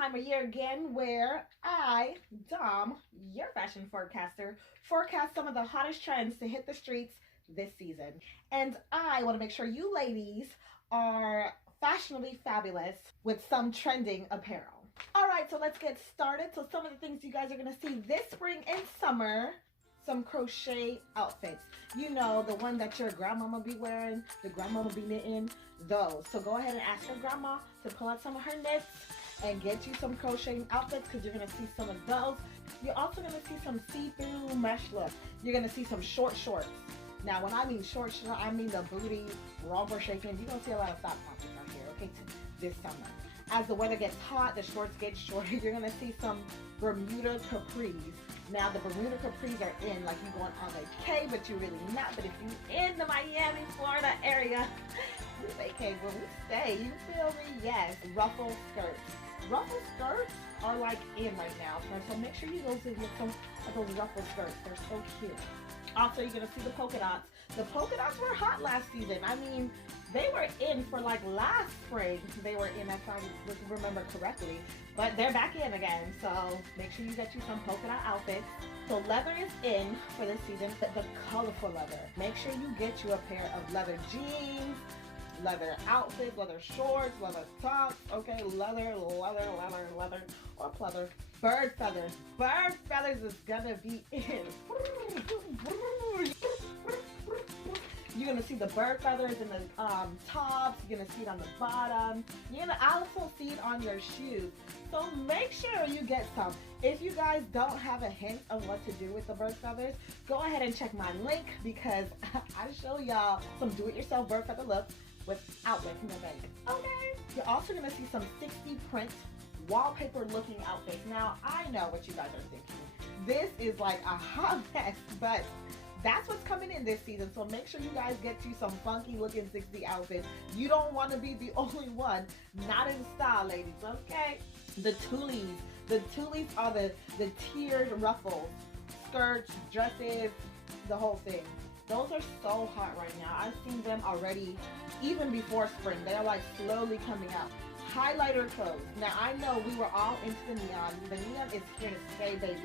time of year again where I, Dom, your fashion forecaster, forecast some of the hottest trends to hit the streets this season. And I want to make sure you ladies are fashionably fabulous with some trending apparel. All right, so let's get started. So some of the things you guys are going to see this spring and summer, some crochet outfits. You know, the one that your grandmama be wearing, the grandmama be knitting, those. So go ahead and ask your grandma to pull out some of her knits and get you some crocheting outfits because you're going to see some of those. You're also going to see some see-through mesh look. You're going to see some short shorts. Now, when I mean short, I mean the booty, romper shaking. You're going to see a lot of thought pockets out here, okay, this summer. As the weather gets hot, the shorts get shorter. You're going to see some Bermuda capris. Now, the Bermuda capris are in, like you're going on vacay, but you're really not. But if you're in the Miami, Florida area, we vacay where we stay. You feel me? Yes. Ruffle skirts. Ruffle skirts are like in right now. So make sure you go see some of those ruffle skirts. They're so cute. Also, you're going to see the polka dots. The polka dots were hot last season. I mean, they were in for like last spring. They were in, if I remember correctly. But they're back in again. So make sure you get you some polka dot outfits. So leather is in for this season. The colorful leather. Make sure you get you a pair of leather jeans, leather outfits, leather shorts, leather tops. Okay, leather, or pleather. Bird feathers. Bird feathers is gonna be in. You're gonna see the bird feathers in the tops. You're gonna see it on the bottom. You're gonna also see it on your shoes. So make sure you get some. If you guys don't have a hint of what to do with the bird feathers, go ahead and check my link because I show y'all some do-it-yourself bird feather look without making a bank. Okay. You're also gonna see some 60 print wallpaper looking outfits. Now, I know what you guys are thinking. This is like a hot mess, but that's what's coming in this season. So make sure you guys get you some funky looking 60 outfits. You don't want to be the only one not in style, ladies, okay? The tules. The tules are the tiered ruffles, skirts, dresses, the whole thing. Those are so hot right now. I've seen them already even before spring. They're like slowly coming out. Highlighter clothes. Now, I know we were all into the neon. The neon is here to stay, baby,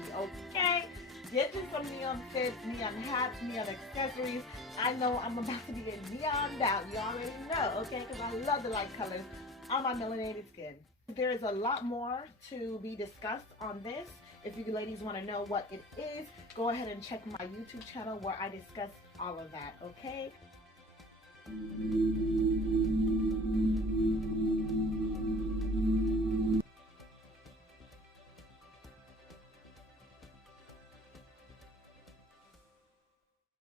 okay? Get you some neon fits, neon hats, neon accessories. I know I'm about to be getting neoned out. You already know, okay? Because I love the light colors on my melanated skin. There is a lot more to be discussed on this. If you ladies want to know what it is, go ahead and check my YouTube channel where I discuss all of that, okay?